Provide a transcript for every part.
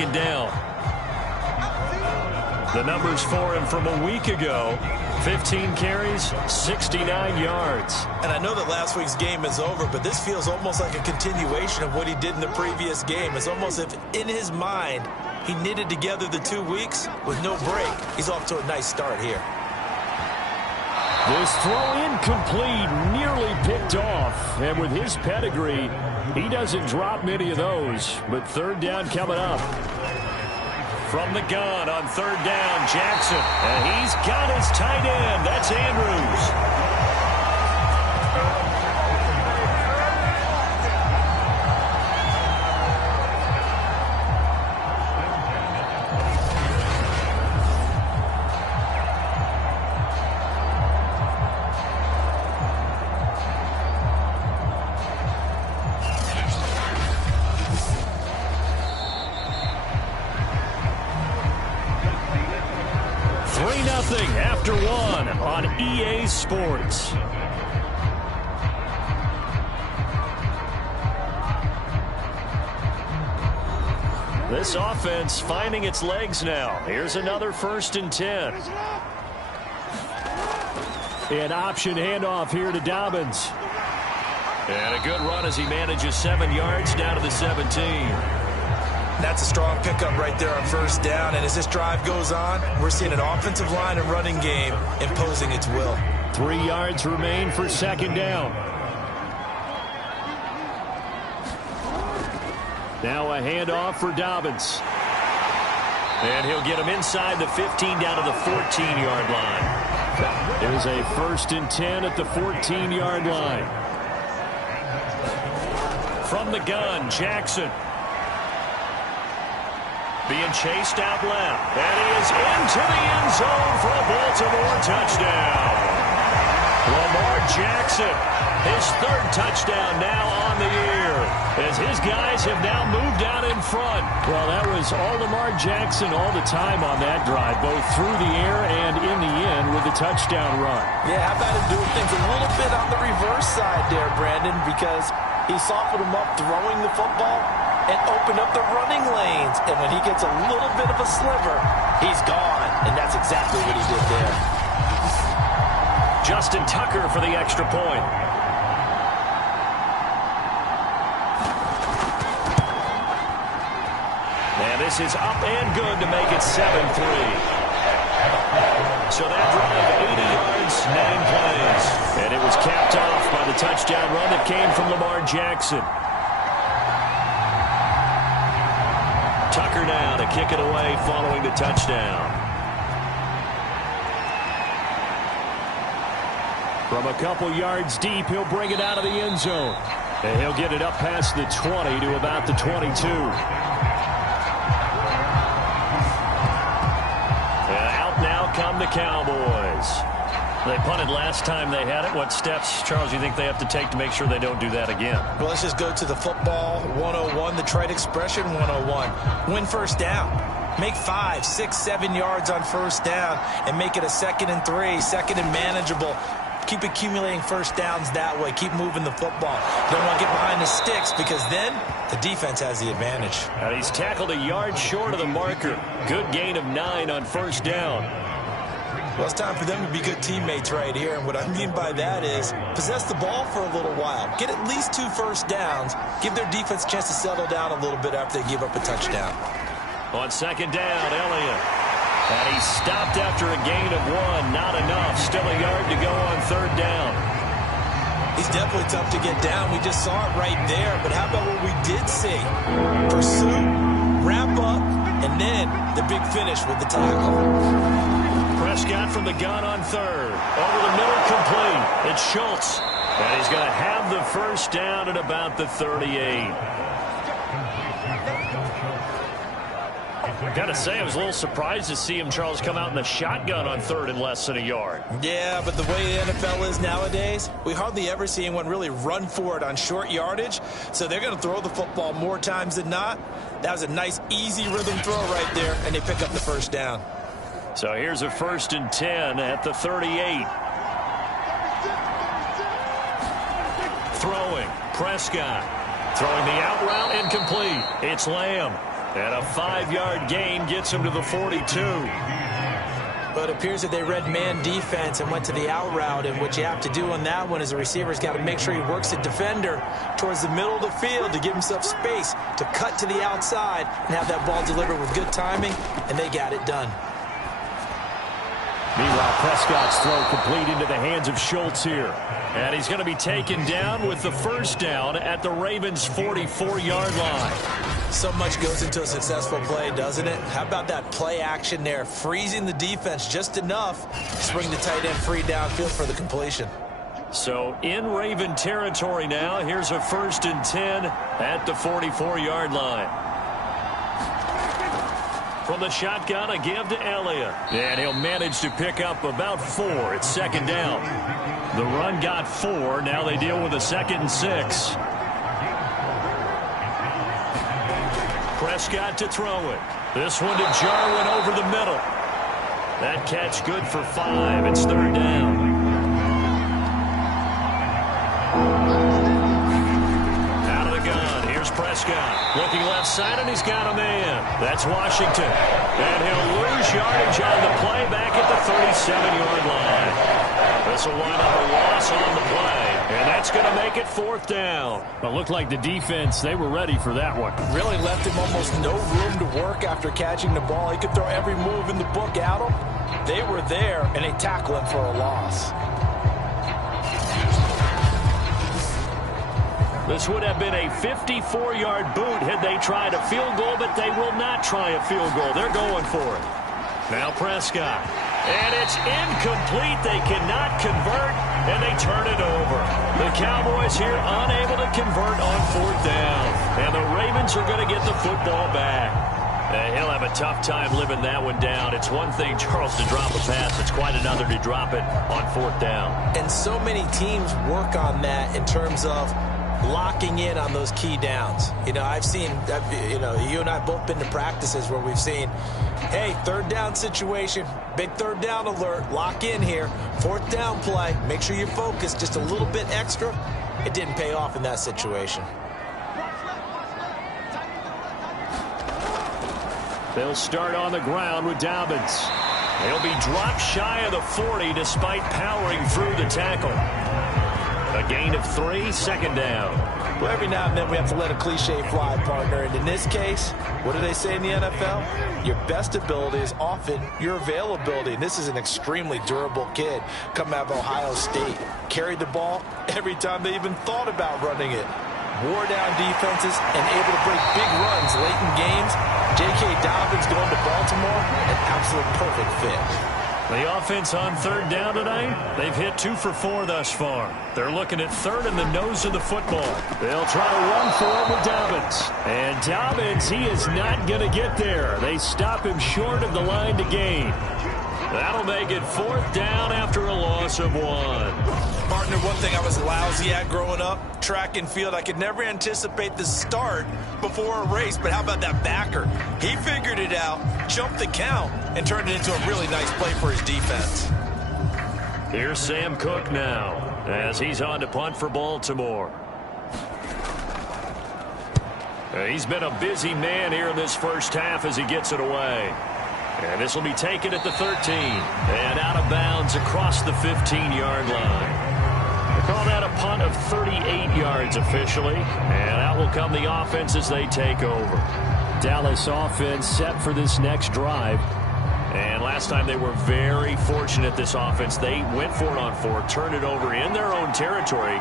second down. The numbers for him from a week ago: 15 carries, 69 yards. And I know that last week's game is over, but this feels almost like a continuation of what he did in the previous game. It's almost as if in his mind he knitted together the 2 weeks with no break. He's off to a nice start here. This throw incomplete, nearly picked off. And with his pedigree, he doesn't drop many of those. But third down coming up. From the gun on third down, Jackson. And he's got his tight end. That's Andrews. After one on EA Sports. This offense finding its legs now. Here's another 1st and 10. An option handoff here to Dobbins. And a good run as he manages 7 yards down to the 17. That's a strong pickup right there on first down. And as this drive goes on, we're seeing an offensive line and running game imposing its will. 3 yards remain for second down. Now a handoff for Dobbins. And he'll get him inside the 15 down to the 14-yard line. There's a 1st and 10 at the 14-yard line. From the gun, Jackson. Being chased out left. And he is into the end zone for a Baltimore touchdown. Lamar Jackson, his 3rd touchdown now on the year, as his guys have now moved out in front. Well, that was all Lamar Jackson all the time on that drive, both through the air and in the end with a touchdown run. Yeah, how about him doing things a little bit on the reverse side there, Brandon, because he softened him up throwing the football and opened up the running lanes. And when he gets a little bit of a sliver, he's gone. And that's exactly what he did there. Justin Tucker for the extra point. And this is up and good to make it 7-3. So that drive, 80 yards, 9 plays. And it was capped off by the touchdown run that came from Lamar Jackson. Tucker now to kick it away following the touchdown. From a couple yards deep, he'll bring it out of the end zone. And he'll get it up past the 20 to about the 22. And out now come the Cowboys. They punted last time they had it. What steps, Charles, do you think they have to take to make sure they don't do that again? Well, let's just go to the football 101, the trite expression 101. Win first down. Make 5, 6, 7 yards on first down and make it a 2nd and 3, 2nd and manageable. Keep accumulating first downs that way. Keep moving the football. Don't want to get behind the sticks because then the defense has the advantage. And he's tackled a yard short of the marker. Good gain of 9 on first down. Well, it's time for them to be good teammates right here. And what I mean by that is possess the ball for a little while. Get at least 2 first downs. Give their defense a chance to settle down a little bit after they give up a touchdown. On second down, Elliott. And he stopped after a gain of 1. Not enough. Still a yard to go on third down. He's definitely tough to get down. We just saw it right there. But how about what we did see? Pursuit, wrap up, and then the big finish with the tackle. Prescott from the gun on third. Over the middle, complete. It's Schultz. And he's going to have the first down at about the 38. I've got to say, I was a little surprised to see him, Charles, come out in the shotgun on third and less than a yard. Yeah, but the way the NFL is nowadays, we hardly ever see anyone really run for it on short yardage. So they're going to throw the football more times than not. That was a nice, easy rhythm throw right there, and they pick up the first down. So here's a 1st and 10 at the 38. Throwing, Prescott. Throwing the out route, incomplete. It's Lamb. And a 5-yard gain gets him to the 42. But it appears that they read man defense and went to the out route, and what you have to do on that one is the receiver's got to make sure he works the defender towards the middle of the field to give himself space to cut to the outside and have that ball delivered with good timing, and they got it done. Meanwhile, Prescott's throw complete into the hands of Schultz here. And he's going to be taken down with the first down at the Ravens' 44-yard line. So much goes into a successful play, doesn't it? How about that play action there, freezing the defense just enough to bring the tight end free downfield for the completion. So in Raven territory now, here's a 1st and 10 at the 44-yard line. From the shotgun, a give to Elliott. And he'll manage to pick up about 4. It's 2nd down. The run got 4. Now they deal with a 2nd and 6. Prescott to throw it. This one to Jarwin over the middle. That catch good for 5. It's 3rd down. Out of the gun. Here's Prescott. Looking left side, and he's got a man. That's Washington. And he'll lose yardage on the play back at the 37-yard line. This will wind up a loss on the play. And that's going to make it 4th down. It looked like the defense, they were ready for that one. Really left him almost no room to work after catching the ball. He could throw every move in the book at him. They were there, and they tackle him for a loss. This would have been a 54-yard boot had they tried a field goal, but they will not try a field goal. They're going for it. Now Prescott. And it's incomplete. They cannot convert, and they turn it over. The Cowboys here unable to convert on 4th down. And the Ravens are going to get the football back. He'll have a tough time living that one down. It's one thing, Charles, to drop a pass. It's quite another to drop it on 4th down. And so many teams work on that in terms of locking in on those key downs. You know, I've seen, you and I both been to practices where we've seen, hey, 3rd down situation, big 3rd down alert, lock in here, 4th down play, make sure you're focused just a little bit extra. It didn't pay off in that situation. They'll start on the ground with Dobbins. He'll be dropped shy of the 40 despite powering through the tackle. A gain of 3, 2nd down. Well, every now and then we have to let a cliche fly, partner. And in this case, what do they say in the NFL? Your best ability is often your availability. And this is an extremely durable kid coming out of Ohio State. Carried the ball every time they even thought about running it. Wore down defenses and able to break big runs late in games. J.K. Dobbins going to Baltimore, an absolute perfect fit. The offense on 3rd down tonight, they've hit 2 for 4 thus far. They're looking at 3rd in the nose of the football. They'll try to run for it with Dobbins. And Dobbins, he is not going to get there. They stop him short of the line to gain. That'll make it 4th down after a loss of 1. Partner, one thing I was lousy at growing up, track and field. I could never anticipate the start before a race, but how about that backer? He figured it out, jumped the count, and turned it into a really nice play for his defense. Here's Sam Cook now, as he's on to punt for Baltimore. He's been a busy man here in this first half as he gets it away. And this will be taken at the 13. And out of bounds across the 15-yard line. They call that a punt of 38 yards officially. And out will come the offense as they take over. Dallas offense set for this next drive. And last time they were very fortunate, this offense. They went for it on 4, turned it over in their own territory.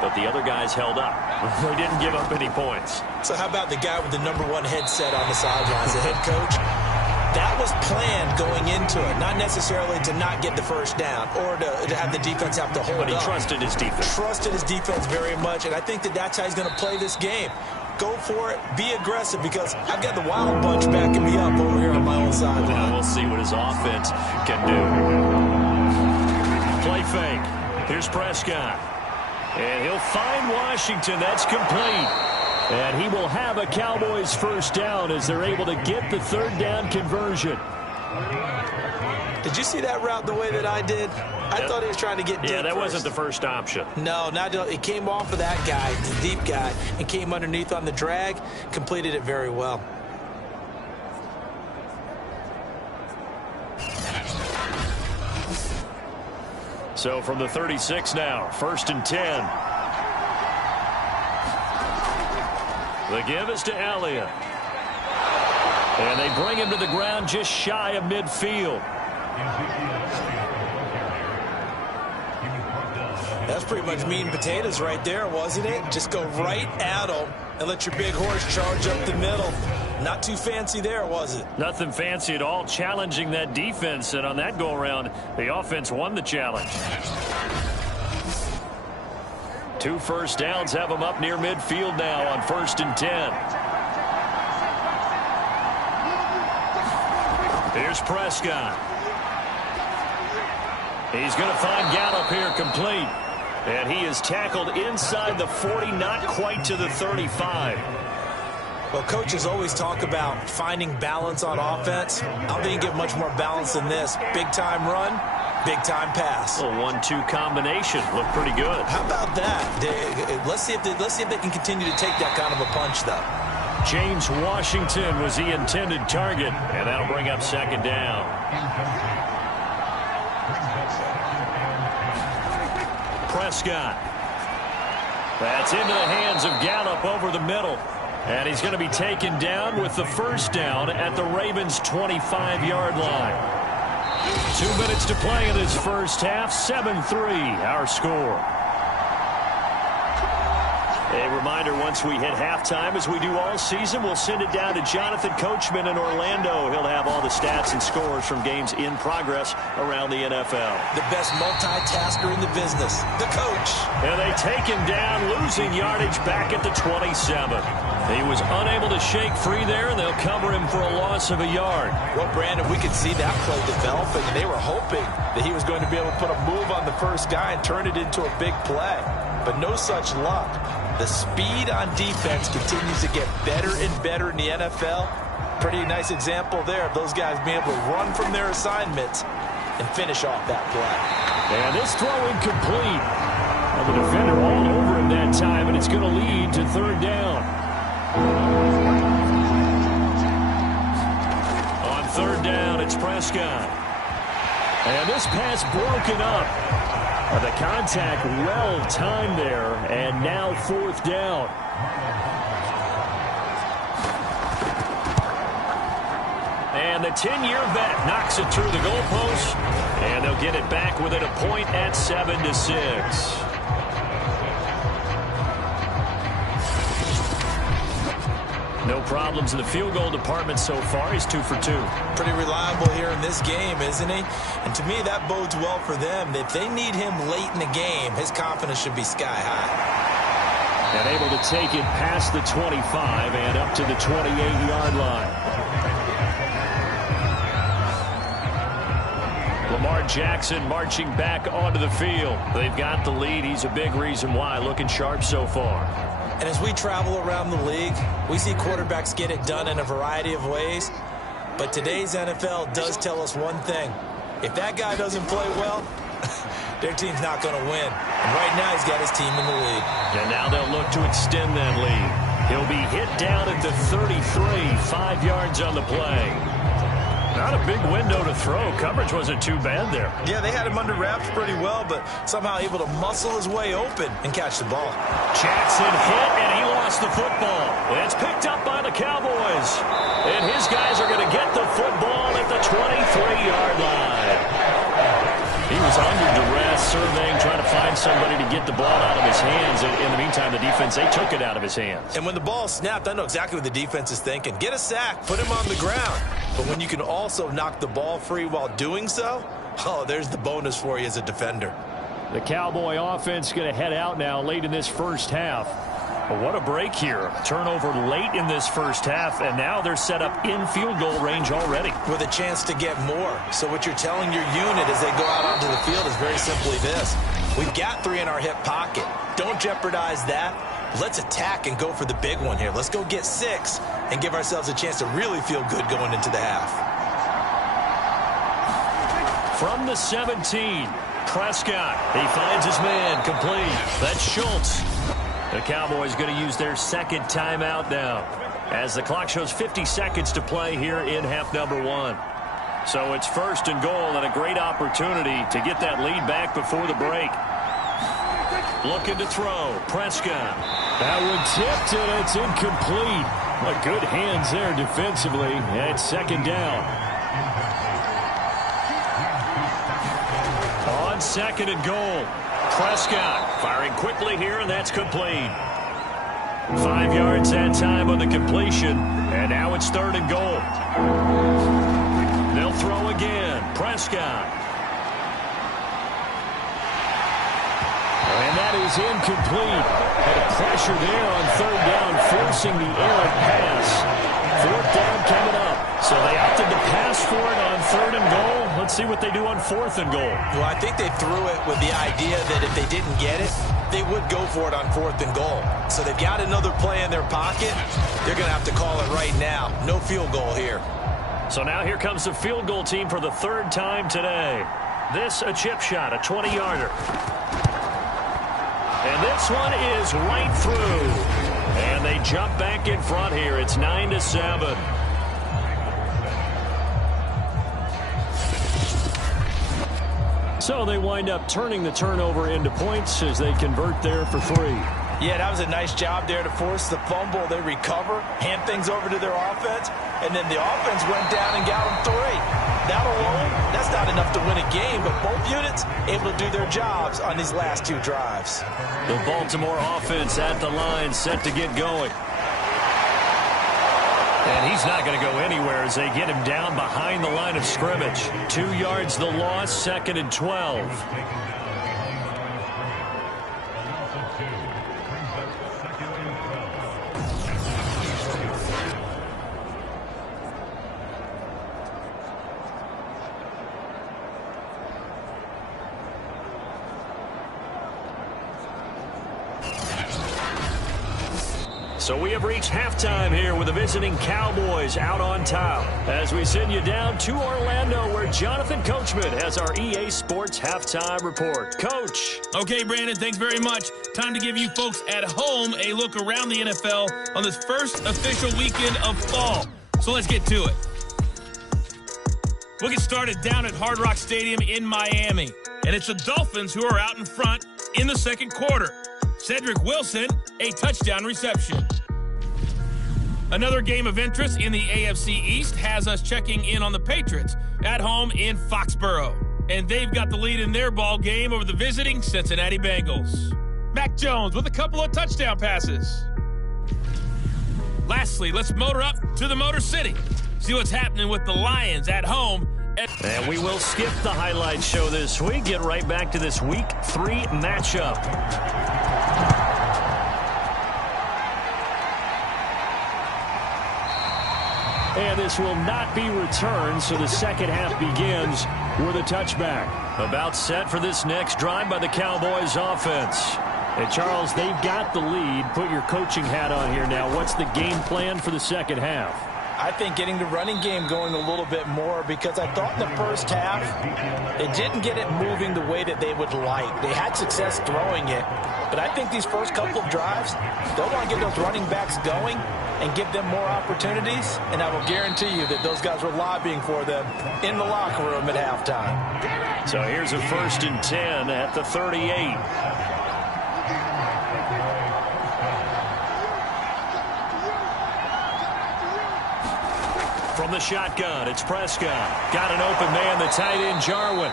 But the other guys held up. They didn't give up any points. So how about the guy with the #1 headset on the sidelines, the head coach? That was planned going into it, not necessarily to not get the first down or to have the defense have to hold up. But he trusted his defense. Trusted his defense very much, and I think that's how he's going to play this game. Go for it, be aggressive, because I've got the Wild Bunch backing me up over here on my own sideline. Now we'll see what his offense can do. Play fake. Here's Prescott. And he'll find Washington. That's complete. And he will have a Cowboys first down as they're able to get the 3rd down conversion. Did you see that route the way that I did? I thought he was trying to get deep. Yeah, that first. wasn't the first option. No, it came off of that guy, the deep guy, and came underneath on the drag, completed it very well. So from the 36 now, 1st and 10. The give is to Elliott. And they bring him to the ground just shy of midfield. That's pretty much meat and potatoes right there, wasn't it? Just go right at him and let your big horse charge up the middle. Not too fancy there, was it? Nothing fancy at all, challenging that defense. And on that go-around, the offense won the challenge. 2 first downs have them up near midfield now on 1st and 10. Here's Prescott. He's going to find Gallup here complete. And he is tackled inside the 40, not quite to the 35. Well, coaches always talk about finding balance on offense. I think you get much more balance than this. Big-time run, big-time pass. A 1-2 combination. Looked pretty good. How about that? Let's see if they can continue to take that kind of a punch, though. James Washington was the intended target, and that'll bring up 2nd down. Prescott. That's into the hands of Gallup over the middle. And he's going to be taken down with the 1st down at the Ravens' 25-yard line. 2 minutes to play in this first half. 7-3 our score. A reminder, once we hit halftime, as we do all season, we'll send it down to Jonathan Coachman in Orlando. He'll have all the stats and scores from games in progress around the NFL. The best multitasker in the business, the coach. And they take him down, losing yardage back at the 27. He was unable to shake free there, and they'll cover him for a loss of a yard. Well, Brandon, we could see that play developing, and they were hoping that he was going to be able to put a move on the first guy and turn it into a big play. But no such luck. The speed on defense continues to get better and better in the NFL. Pretty nice example there of those guys being able to run from their assignments and finish off that play. And this throw incomplete. And the defender all over him that time, and it's going to lead to 3rd down. On 3rd down, it's Prescott. And this pass broken up. The contact well timed there, and now 4th down. And the 10-year vet knocks it through the goalpost, and they'll get it back within a point at 7-6. No problems in the field goal department so far. He's 2 for 2. Pretty reliable here in this game, isn't he? And to me, that bodes well for them. If they need him late in the game, his confidence should be sky high. And able to take it past the 25 and up to the 28-yard line. Lamar Jackson marching back onto the field. They've got the lead. He's a big reason why. Looking sharp so far. And as we travel around the league, we see quarterbacks get it done in a variety of ways. But today's NFL does tell us one thing. If that guy doesn't play well, their team's not going to win. And right now, he's got his team in the lead. And now they'll look to extend that lead. He'll be hit down at the 33, 5 yards on the play. Not a big window to throw. Coverage wasn't too bad there. Yeah, they had him under wraps pretty well, but somehow able to muscle his way open and catch the ball. Jackson hit, and he lost the football. It's picked up by the Cowboys. And his guys are going to get the football at the 23-yard line. He was under duress, surveying, trying to find somebody to get the ball out of his hands. And in the meantime, the defense, they took it out of his hands. And when the ball snapped, I know exactly what the defense is thinking. Get a sack, put him on the ground. But when you can also knock the ball free while doing so, oh, there's the bonus for you as a defender. The Cowboy offense going to head out now late in this first half. But what a break here. Turnover late in this first half, and now they're set up in field goal range already. With a chance to get more. So what you're telling your unit as they go out onto the field is very simply this. We've got 3 in our hip pocket. Don't jeopardize that. Let's attack and go for the big one here. Let's go get 6 and give ourselves a chance to really feel good going into the half. From the 17, Prescott. He finds his man complete. That's Schultz. The Cowboys going to use their 2nd timeout now as the clock shows 50 seconds to play here in half number 1. So it's 1st and goal and a great opportunity to get that lead back before the break. Looking to throw. Prescott. That one tipped and it's incomplete. But good hands there defensively. And it's 2nd down. On 2nd and goal. Prescott firing quickly here, and that's complete. 5 yards that time on the completion. And now it's 3rd and goal. They'll throw again. Prescott. And that is incomplete. And a pressure there on 3rd down, forcing the errant pass. 4th down coming up. So they opted to pass for it on 3rd and goal. Let's see what they do on 4th and goal. Well, I think they threw it with the idea that if they didn't get it, they would go for it on 4th and goal. So they've got another play in their pocket. They're going to have to call it right now. No field goal here. So now here comes the field goal team for the 3rd time today. This a chip shot, a 20-yarder. And this one is right through. And they jump back in front here. It's 9-7. So they wind up turning the turnover into points as they convert there for 3. Yeah, that was a nice job there to force the fumble. They recover, hand things over to their offense, and then the offense went down and got them 3. That alone, that's not enough to win a game, but both units able to do their jobs on these last 2 drives. The Baltimore offense at the line, set to get going. And he's not going to go anywhere as they get him down behind the line of scrimmage. 2 yards the loss, 2nd and 12. So we have reached halftime here with the visiting Cowboys out on top as we send you down to Orlando where Jonathan Coachman has our EA Sports Halftime Report. Coach. Okay, Brandon, thanks very much. Time to give you folks at home a look around the NFL on this first official weekend of fall. So let's get to it. We'll get started down at Hard Rock Stadium in Miami. And it's the Dolphins who are out in front in the 2nd quarter. Cedric Wilson, a touchdown reception. Another game of interest in the AFC East has us checking in on the Patriots at home in Foxborough. And they've got the lead in their ball game over the visiting Cincinnati Bengals. Mac Jones with a couple of touchdown passes. Lastly, let's motor up to the Motor City. See what's happening with the Lions at home. And we will skip the highlight show this week. Get right back to this Week 3 matchup. And this will not be returned, so the 2nd half begins with a touchback. About set for this next drive by the Cowboys offense. And Charles, they've got the lead. Put your coaching hat on here now. What's the game plan for the 2nd half? I think getting the running game going a little bit more because I thought in the first half they didn't get it moving the way that they would like. They had success throwing it, but I think these first couple of drives, they'll want to get those running backs going and give them more opportunities, and I will guarantee you that those guys were lobbying for them in the locker room at halftime. So here's a 1st and 10 at the 38. From the shotgun, it's Prescott. Got an open man, the tight end, Jarwin.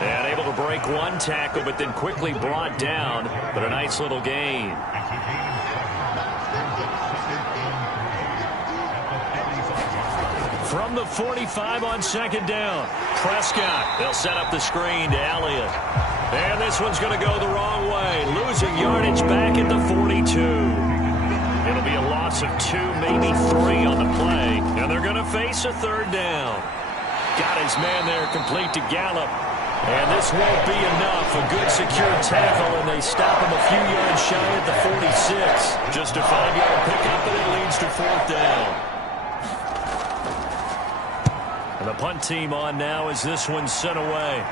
And able to break one tackle, but then quickly brought down. But a nice little gain. From the 45 on 2nd down. Prescott, they'll set up the screen to Elliott. And this one's going to go the wrong way. Losing yardage back at the 42. It'll be a loss of 2, maybe 3 on the play. And they're going to face a 3rd down. Got his man there complete to Gallup. And this won't be enough. A good secure tackle, and they stop him a few yards shy at the 46. Just a 5-yard pickup, and it leads to 4th down. And the punt team on now as this one's sent away.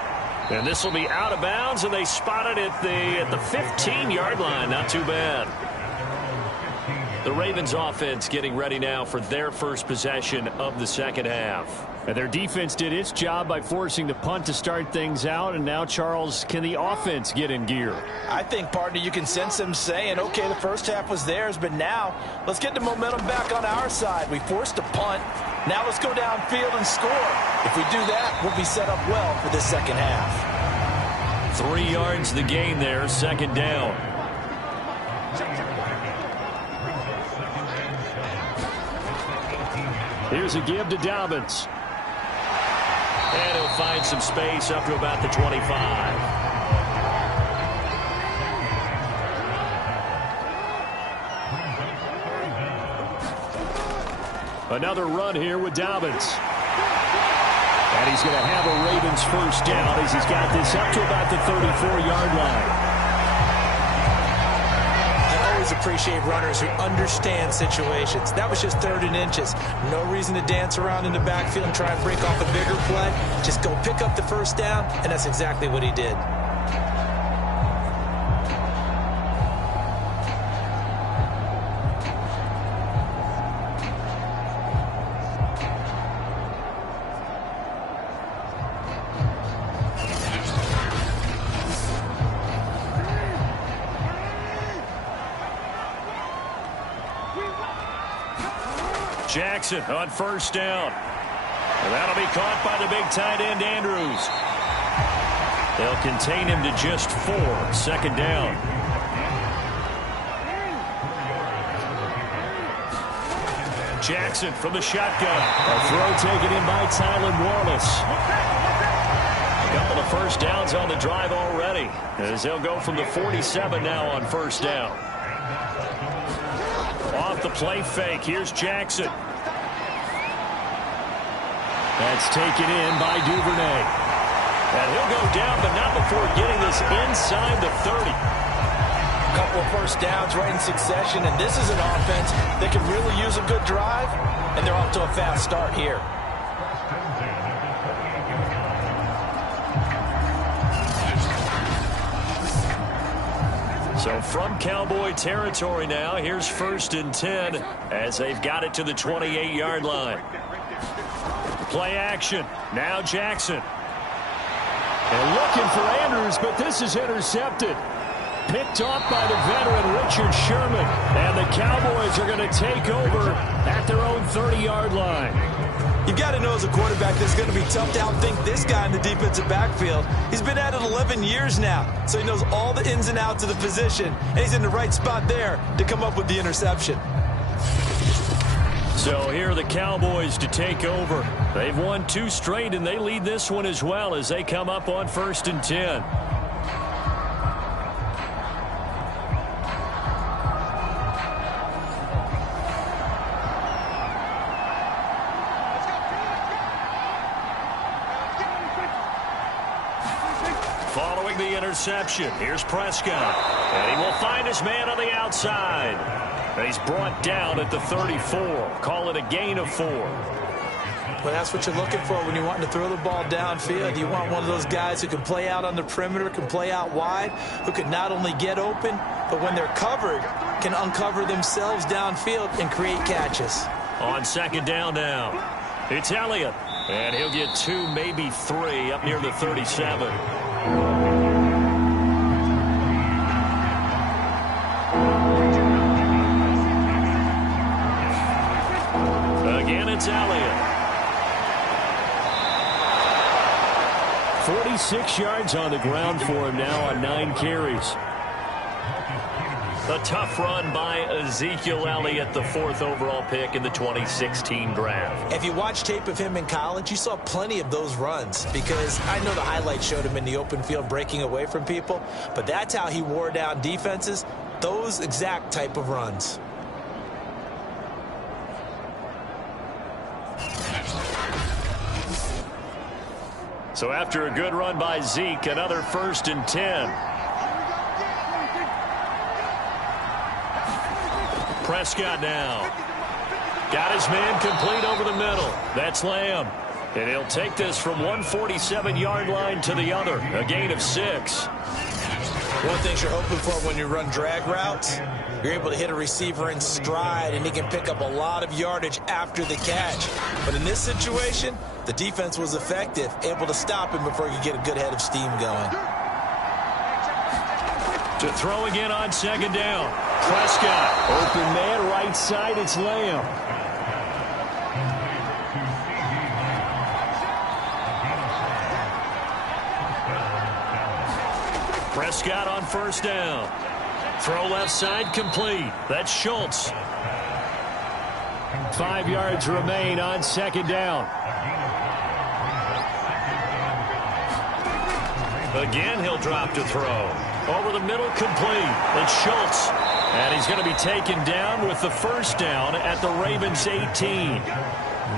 And this will be out of bounds, and they spot it at the 15-yard line. Not too bad. The Ravens offense getting ready now for their first possession of the second half. And their defense did its job by forcing the punt to start things out. And now, Charles, can the offense get in gear? I think, partner, you can sense them saying, okay, the first half was theirs, but now let's get the momentum back on our side. We forced a punt. Now let's go downfield and score. If we do that, we'll be set up well for this second half. 3 yards the gain there, second down. Here's a give to Dobbins. And he'll find some space up to about the 25. Another run here with Dobbins. And he's going to have a Ravens first down as he's got this up to about the 34-yard line. I always appreciate runners who understand situations. That was just 3rd and inches. No reason to dance around in the backfield and try and break off a bigger play. Just go pick up the first down, and that's exactly what he did. Jackson on first down. And that'll be caught by the big tight end, Andrews. They'll contain him to just 4. Second down. Jackson from the shotgun. A throw taken in by Tylan Wallace. A couple of first downs on the drive already, as they'll go from the 47 now on first down. Off the play fake, here's Jackson. That's taken in by Duvernay. And he'll go down, but not before getting this inside the 30. A couple of first downs right in succession, and this is an offense that can really use a good drive, and they're off to a fast start here. So from Cowboy territory now, here's 1st and 10 as they've got it to the 28-yard line. Play action. Now Jackson. And looking for Andrews, but this is intercepted. Picked off by the veteran Richard Sherman. And the Cowboys are going to take over at their own 30-yard line. You've got to know as a quarterback that it's going to be tough to outthink this guy in the defensive backfield. He's been at it 11 years now, so he knows all the ins and outs of the position, and he's in the right spot there to come up with the interception. So here are the Cowboys to take over. They've won 2 straight, and they lead this one as well as they come up on 1st and 10. Following the interception, here's Prescott. And he will find his man on the outside. And he's brought down at the 34. Call it a gain of 4. Well, that's what you're looking for when you're wanting to throw the ball downfield. You want one of those guys who can play out on the perimeter, can play out wide, who can not only get open, but when they're covered, can uncover themselves downfield and create catches. On second down now, it's Elliott. And he'll get 2, maybe 3 up near the 37. Again, it's Elliott. 46 yards on the ground for him now on 9 carries. A tough run by Ezekiel Elliott, the 4th overall pick in the 2016 draft. If you watch tape of him in college, you saw plenty of those runs, because I know the highlights showed him in the open field breaking away from people, but that's how he wore down defenses, those exact type of runs. So after a good run by Zeke, another 1st and 10. Prescott now. Got his man complete over the middle. That's Lamb. And he'll take this from 147-yard line to the other. A gain of 6. One of the things you're hoping for when you run drag routes You're able to hit a receiver in stride, and he can pick up a lot of yardage after the catch. But in this situation, the defense was effective, able to stop him before he could get a good head of steam going. To throw again on second down. Prescott. Open man right side. It's Lamb. Prescott on first down. Throw left side complete. That's Schultz. 5 yards remain on second down. Again, he'll drop to throw. Over the middle, complete. It's Schultz. And he's going to be taken down with the first down at the Ravens' 18.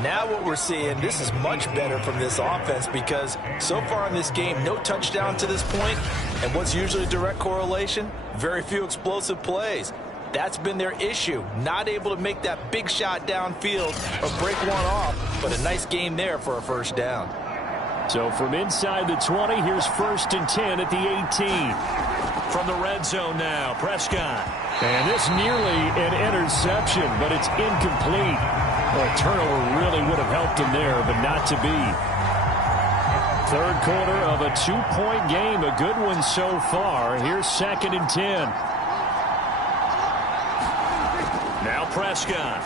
Now what we're seeing, this is much better from this offense because so far in this game, no touchdown to this point. And what's usually a direct correlation? Very few explosive plays. That's been their issue. Not able to make that big shot downfield or break one off, but a nice game there for a first down. So from inside the 20, here's 1st and 10 at the 18. From the red zone now, Prescott. And this nearly an interception, but it's incomplete. Well, a turnover really would have helped him there, but not to be. Third quarter of a 2-point game, a good one so far. Here's 2nd and 10. Now Prescott.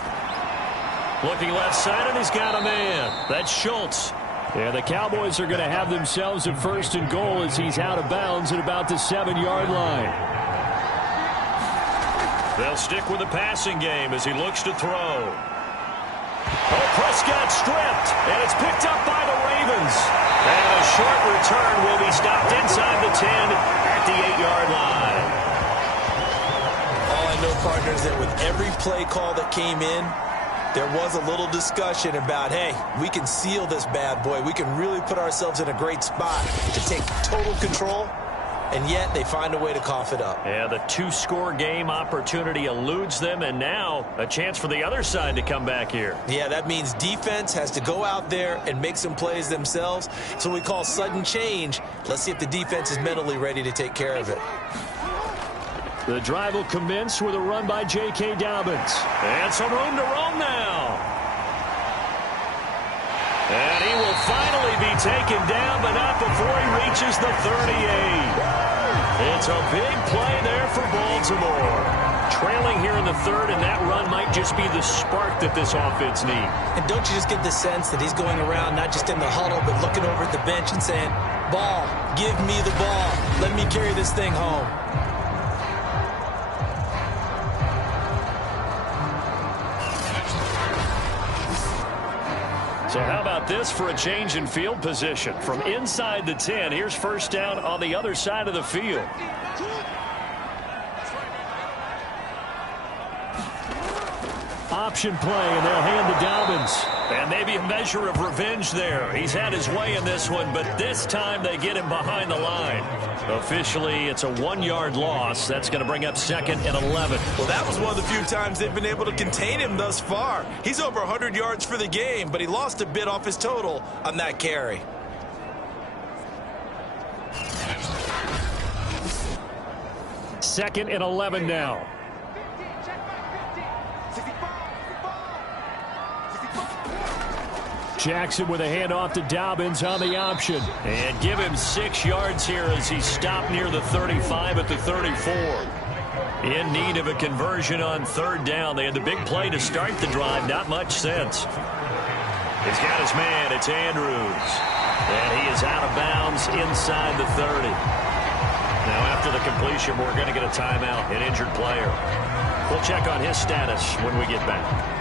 Looking left side, and he's got a man. That's Schultz. Yeah, the Cowboys are going to have themselves a 1st and goal as he's out of bounds at about the 7-yard line. They'll stick with the passing game as he looks to throw. Oh, Prescott stripped, and it's picked up by the Ravens. And a short return will be stopped inside the 10 at the 8-yard line. All I know, partners, that with every play call that came in, there was a little discussion about, hey, we can seal this bad boy. We can really put ourselves in a great spot to take total control, and yet they find a way to cough it up. Yeah, the 2-score game opportunity eludes them, and now a chance for the other side to come back here. Yeah, that means defense has to go out there and make some plays themselves. So we call sudden change. Let's see if the defense is mentally ready to take care of it. The drive will commence with a run by J.K. Dobbins. And some room to roam now. And he will finally be taken down, but not before he reaches the 38. It's a big play there for Baltimore. Trailing here in the third, and that run might just be the spark that this offense needs. And don't you just get the sense that he's going around, not just in the huddle, but looking over at the bench and saying, ball, give me the ball. Let me carry this thing home. So how about this for a change in field position? From inside the 10, here's first down on the other side of the field. Option play, and they'll hand to Dobbins. And maybe a measure of revenge there. He's had his way in this one, but this time they get him behind the line. Officially, it's a 1-yard loss. That's going to bring up 2nd and 11. Well, that was one of the few times they've been able to contain him thus far. He's over 100 yards for the game, but he lost a bit off his total on that carry. Second and 11 now. Jackson with a handoff to Dobbins on the option. And give him 6 yards here as he's stopped near the 35 at the 34. In need of a conversion on third down. They had the big play to start the drive. Not much sense. He's got his man. It's Andrews. And he is out of bounds inside the 30. Now after the completion, we're going to get a timeout, an injured player. We'll check on his status when we get back.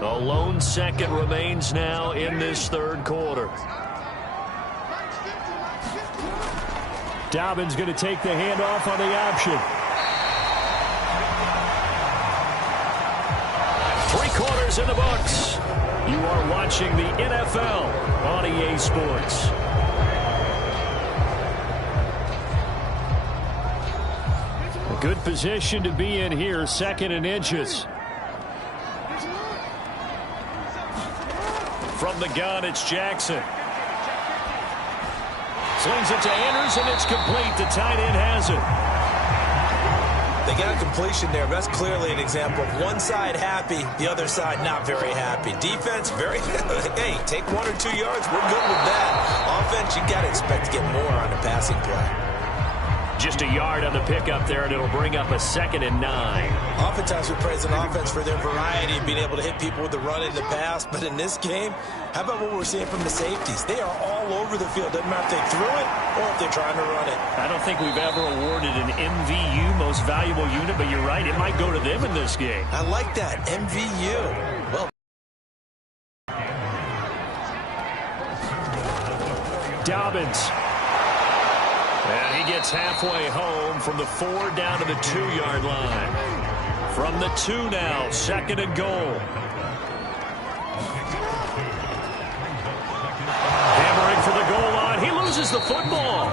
A lone second remains now in this third quarter. Dobbins going to take the handoff on the option. 3 quarters in the books. You are watching the NFL on EA Sports. A good position to be in here, 2nd and inches. From the gun, it's Jackson. Slings it to Anders, and it's complete. The tight end has it. They got a completion there. That's clearly an example of one side happy, the other side not very happy. Defense, very, hey, take 1 or 2 yards, we're good with that. Offense, you got to expect to get more on the passing play. Just a yard on the pickup there, and it'll bring up a 2nd and 9. Oftentimes we praise an offense for their variety and being able to hit people with the run and the pass. But in this game, how about what we're seeing from the safeties? They are all over the field. Doesn't matter if they threw it or if they're trying to run it. I don't think we've ever awarded an MVU, most valuable unit, but you're right, it might go to them in this game. I like that, MVU. Well, Dobbins. And he gets halfway home from the 4 down to the 2-yard line. From the 2 now, 2nd and goal. Hammering for the goal line. He loses the football.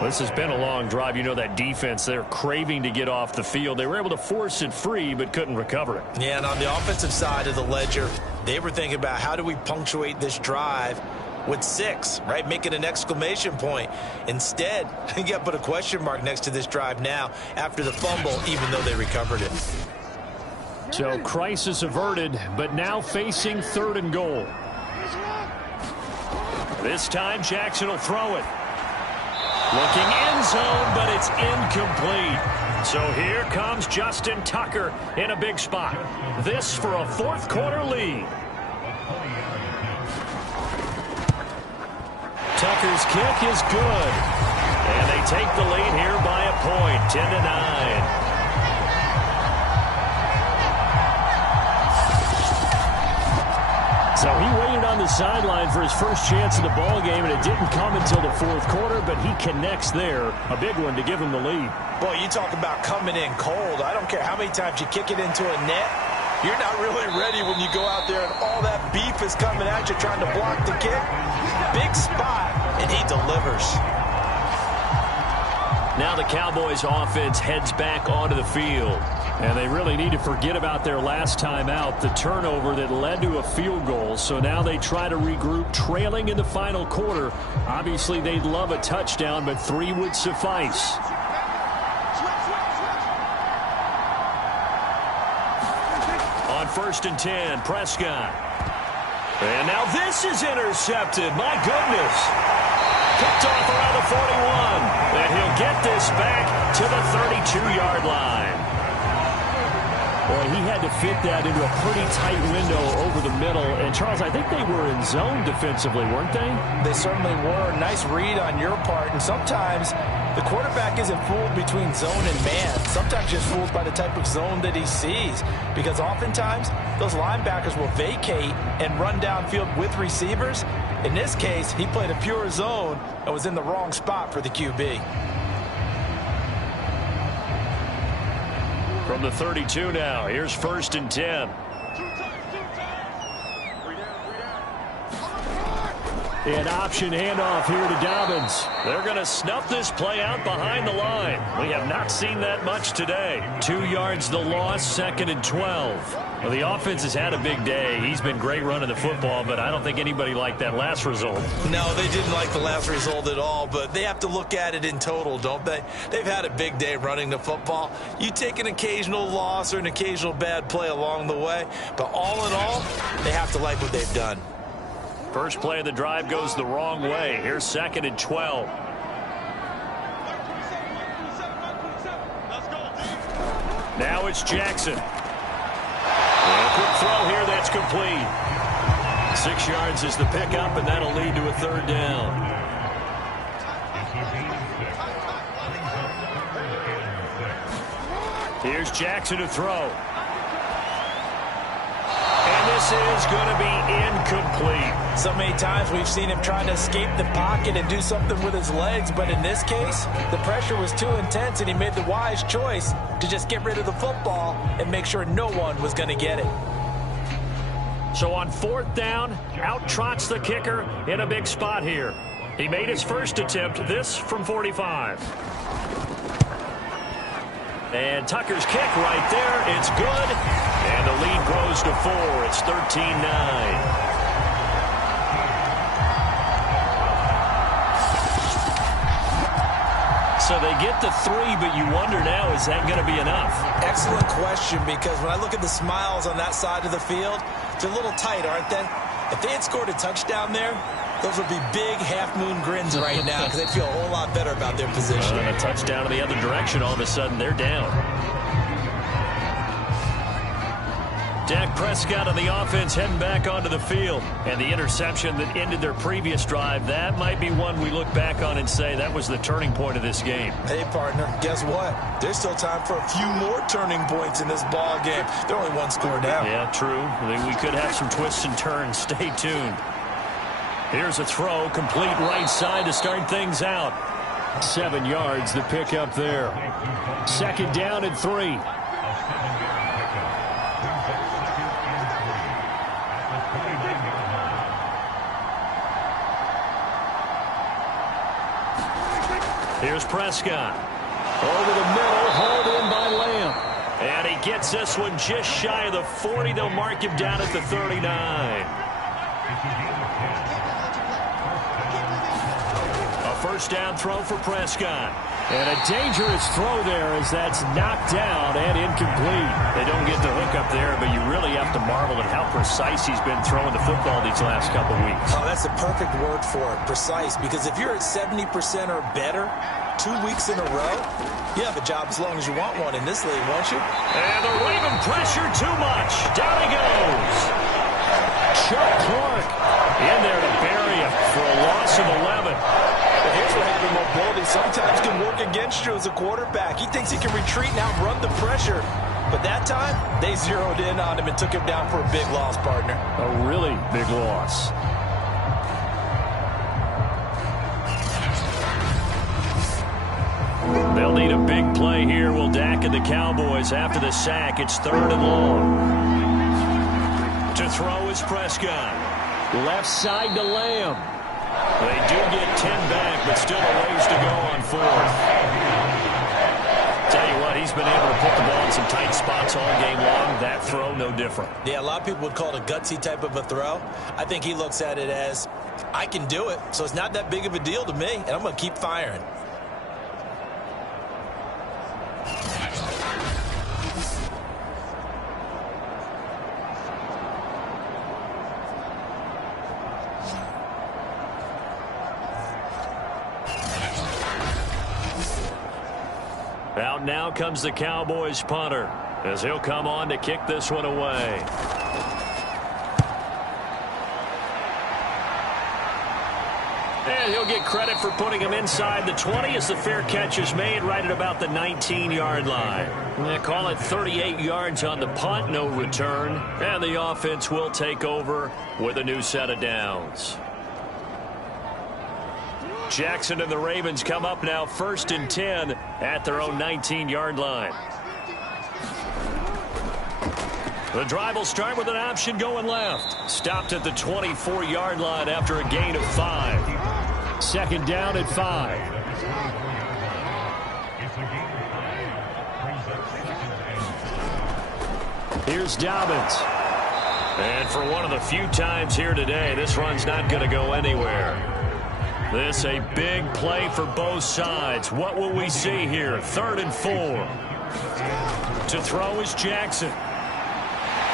This has been a long drive. You know that defense, they're craving to get off the field. They were able to force it free, but couldn't recover it. Yeah, and on the offensive side of the ledger, they were thinking about how do we punctuate this drive with 6, right? Make it an exclamation point. Instead, you got to put a question mark next to this drive now after the fumble, even though they recovered it. So crisis averted, but now facing 3rd and goal. This time, Jackson will throw it. Looking end zone, but it's incomplete. So here comes Justin Tucker in a big spot. This for a 4th quarter lead. Tucker's kick is good. And they take the lead here by a point, 10-9. So he waited on the sideline for his first chance in the ball game, and it didn't come until the 4th quarter, but he connects there. A big one to give him the lead. Boy, you talk about coming in cold. I don't care how many times you kick it into a net. You're not really ready when you go out there and all that beef is coming at you trying to block the kick. Big spot, and he delivers. Now the Cowboys offense heads back onto the field. And they really need to forget about their last time out, the turnover that led to a field goal. So now they try to regroup, trailing in the final quarter. Obviously, they'd love a touchdown, but 3 would suffice. On 1st and 10, Prescott. And now this is intercepted. My goodness. Picked off around the 41. And he'll get this back to the 32-yard line. Boy, he had to fit that into a pretty tight window over the middle. And, Charles, I think they were in zone defensively, weren't they? They certainly were. Nice read on your part. And sometimes the quarterback isn't fooled between zone and man. Sometimes just fooled by the type of zone that he sees. Because oftentimes, those linebackers will vacate and run downfield with receivers. In this case, he played a pure zone and was in the wrong spot for the QB. From the 32 now, here's 1st and 10. An option handoff here to Dobbins. They're going to snuff this play out behind the line. We have not seen that much today. 2 yards the loss, 2nd and 12. Well, the offense has had a big day. He's been great running the football, but I don't think anybody liked that last result. No, they didn't like the last result at all, but they have to look at it in total, don't they? They've had a big day running the football. You take an occasional loss or an occasional bad play along the way, but all in all, they have to like what they've done. First play of the drive goes the wrong way. Here's 2nd and 12. Now it's Jackson. And a quick throw here, that's complete. 6 yards is the pickup, and that'll lead to a 3rd down. Here's Jackson to throw. And this is going to be incomplete. So many times we've seen him trying to escape the pocket and do something with his legs, but in this case, the pressure was too intense and he made the wise choice to just get rid of the football and make sure no one was going to get it. So on 4th down, out trots the kicker in a big spot here. He made his first attempt, this from 45. And Tucker's kick right there. It's good. And the lead grows to 4. It's 13-9. So they get the 3, but you wonder now, is that going to be enough? Excellent question, because when I look at the smiles on that side of the field, they're a little tight, aren't they? If they had scored a touchdown there, those would be big half-moon grins right now because they'd feel a whole lot better about their position. And a touchdown in the other direction, all of a sudden they're down. Dak Prescott on the offense heading back onto the field. And the interception that ended their previous drive, that might be one we look back on and say that was the turning point of this game. Hey, partner, guess what? There's still time for a few more turning points in this ball game. They're only one score down. Yeah, true. We could have some twists and turns. Stay tuned. Here's a throw, complete right side to start things out. 7 yards, the pickup there. 2nd down and 3. Here's Prescott. Over the middle, hauled in by Lamb. And he gets this one just shy of the 40. They'll mark him down at the 39. A first down throw for Prescott. And a dangerous throw there as that's knocked down and incomplete. They don't get the hook up there, but you really have to marvel at how precise he's been throwing the football these last couple weeks. Oh, that's the perfect word for it, precise, because if you're at 70% or better 2 weeks in a row, you have a job as long as you want one in this league, won't you? And the Raven pressure too much. Down he goes. Chuck Clark in there to bury him for a loss of 11. But here's what having mobility sometimes can work against you as a quarterback. He thinks he can retreat and outrun the pressure. But that time, they zeroed in on him and took him down for a big loss, partner. A really big loss. They'll need a big play here. Will Dak and the Cowboys after the sack. It's 3rd and long. To throw is Prescott. Left side to Lamb. They do get 10 back, but still a ways to go on 4th. Tell you what, he's been able to put the ball in some tight spots all game long. That throw, no different. Yeah, a lot of people would call it a gutsy type of a throw. I think he looks at it as, I can do it, so it's not that big of a deal to me, and I'm going to keep firing. Out now comes the Cowboys punter as he'll come on to kick this one away. And he'll get credit for putting him inside the 20 as the fair catch is made right at about the 19-yard line. They call it 38 yards on the punt, no return. And the offense will take over with a new set of downs. Jackson and the Ravens come up now 1st and 10 at their own 19-yard line. The drive will start with an option going left. Stopped at the 24-yard line after a gain of 5. 2nd down at 5. Here's Dobbins. And for one of the few times here today, this run's not going to go anywhere. This a big play for both sides. What will we see here? 3rd and 4. To throw is Jackson.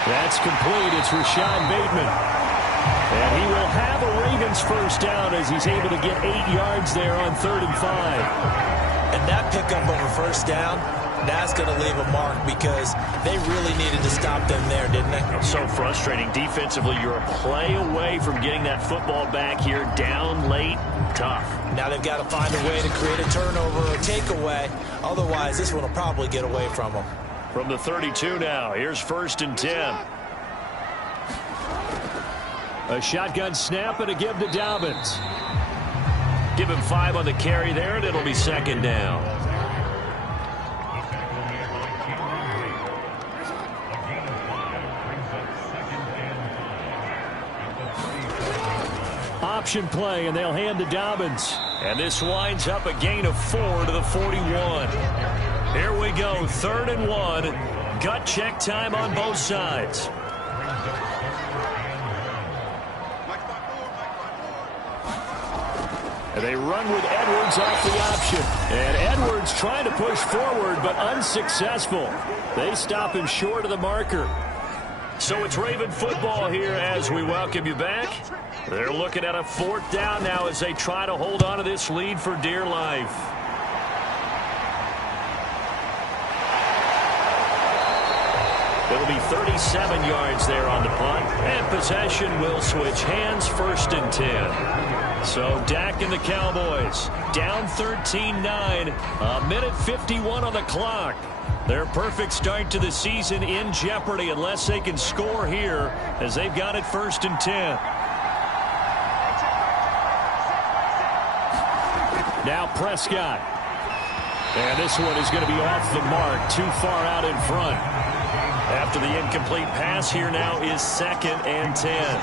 That's complete. It's Rashad Bateman. And he will have a Ravens first down as he's able to get 8 yards there on 3rd and 5. And that pickup of a first down, that's going to leave a mark because they really needed to stop them there, didn't they? So frustrating. Defensively, you're a play away from getting that football back here. Down late, tough. Now they've got to find a way to create a turnover or a takeaway. Otherwise, this one will probably get away from them. From the 32 now, here's 1st and 10. A shotgun snap and a give to Dobbins. Give him 5 on the carry there, and it'll be 2nd down. Option play, and they'll hand to Dobbins. And this winds up a gain of 4 to the 41. Here we go, 3rd and 1. Gut check time on both sides. And they run with Edwards off the option. And Edwards trying to push forward, but unsuccessful. They stop him short of the marker. So it's Raven football here as we welcome you back. They're looking at a 4th down now as they try to hold on to this lead for dear life. It'll be 37 yards there on the punt. And possession will switch hands, 1st and 10. So Dak and the Cowboys down 13-9. A minute 51 on the clock. Their perfect start to the season in jeopardy unless they can score here as they've got it 1st and 10. Now Prescott. And this one is going to be off the mark, too far out in front. After the incomplete pass, here now is 2nd and 10.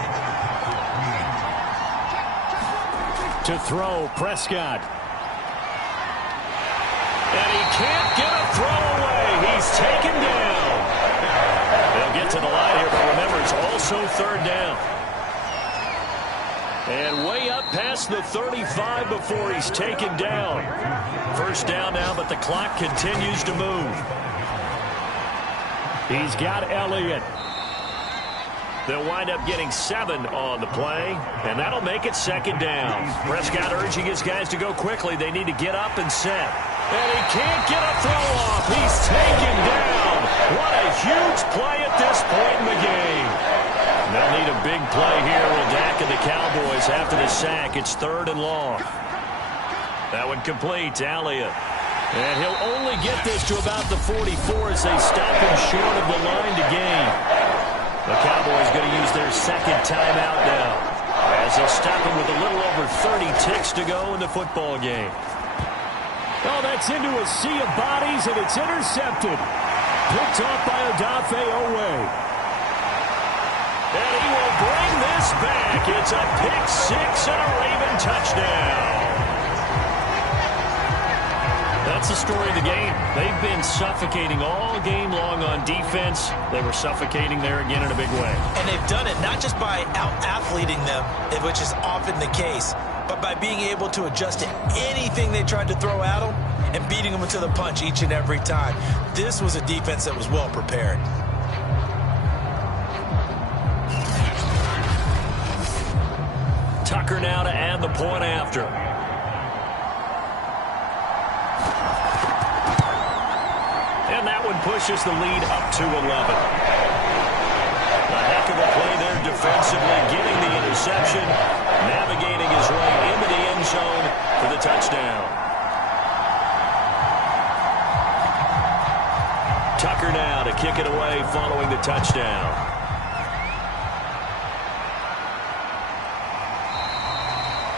To throw, Prescott. And he can't get a throw away. He's taken down. They'll get to the line here, but remember, it's also 3rd down. And way up past the 35 before he's taken down. 1st down now, but the clock continues to move. He's got Elliott. They'll wind up getting 7 on the play, and that'll make it 2nd down. Prescott urging his guys to go quickly. They need to get up and set. And he can't get a throw off. He's taken down. What a huge play at this point in the game. They'll need a big play here with Dak and the Cowboys after the sack. It's 3rd and long. That one complete to Elliott. And he'll only get this to about the 44 as they stop him short of the line to gain. The Cowboys going to use their 2nd timeout now as they'll stop him with a little over 30 ticks to go in the football game. Oh, that's into a sea of bodies, and it's intercepted. Picked off by Odafe Owe. And he will bring this back. It's a pick 6 and a Raven touchdown. That's the story of the game. They've been suffocating all game long on defense. They were suffocating there again in a big way. And they've done it not just by out-athleting them, which is often the case, but by being able to adjust to anything they tried to throw at them and beating them to the punch each and every time. This was a defense that was well prepared. Tucker now to add the point after. And that one pushes the lead up to 11. A heck of a play there defensively, getting the interception, navigating his way into the end zone for the touchdown. Tucker now to kick it away following the touchdown.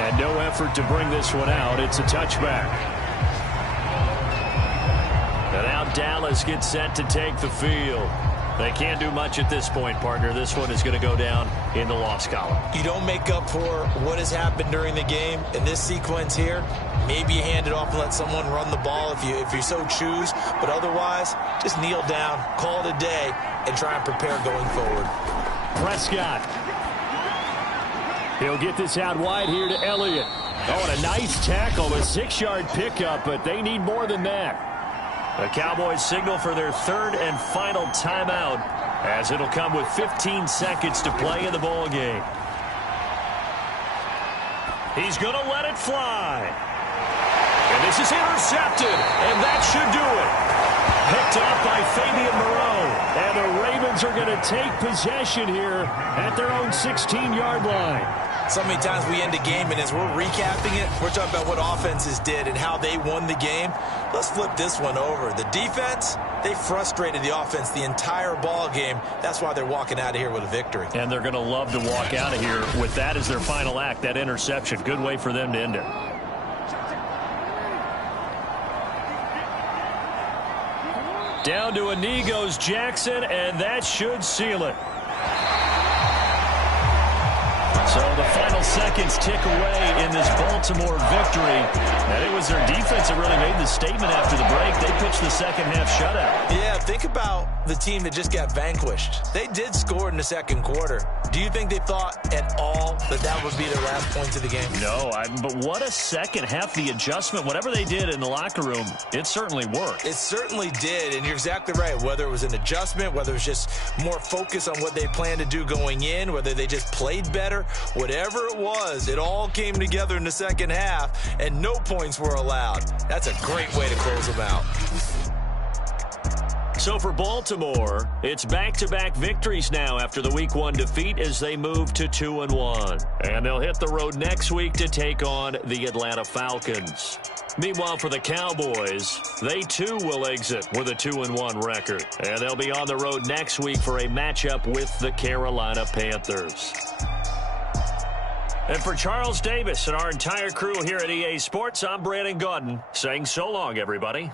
And no effort to bring this one out. It's a touchback. And now Dallas gets set to take the field. They can't do much at this point, partner. This one is going to go down in the loss column. You don't make up for what has happened during the game in this sequence here. Maybe you hand it off and let someone run the ball if you so choose. But otherwise, just kneel down, call it a day, and try and prepare going forward. Prescott. He'll get this out wide here to Elliott. Oh, and a nice tackle, a 6-yard pickup, but they need more than that. The Cowboys signal for their 3rd and final timeout as it'll come with 15 seconds to play in the ball game. He's going to let it fly. And this is intercepted, and that should do it. Picked off by Fabian Moreau. And the Ravens are going to take possession here at their own 16-yard line. So many times we end a game, and as we're recapping it, we're talking about what offenses did and how they won the game. Let's flip this one over. The defense, they frustrated the offense the entire ball game. That's why they're walking out of here with a victory. And they're going to love to walk out of here with that as their final act, that interception. Good way for them to end it. Down to a knee goes Jackson, and that should seal it. So the final seconds tick away in this Baltimore victory. And it was their defense that really made the statement after the break. They pitched the second half shutout. Yeah, think about the team that just got vanquished. They did score in the second quarter. Do you think they thought at all that that would be their last point of the game? No, but what a second half. The adjustment, whatever they did in the locker room, it certainly worked. It certainly did, and you're exactly right. Whether it was an adjustment, whether it was just more focus on what they planned to do going in, whether they just played better, whatever it was, it all came together in the second half, and no points were allowed. That's a great way to close them out. So for Baltimore, it's back-to-back victories now after the Week 1 defeat as they move to 2-1. And they'll hit the road next week to take on the Atlanta Falcons. Meanwhile, for the Cowboys, they too will exit with a 2-1 record. And they'll be on the road next week for a matchup with the Carolina Panthers. And for Charles Davis and our entire crew here at EA Sports, I'm Brandon Gaudin saying so long, everybody.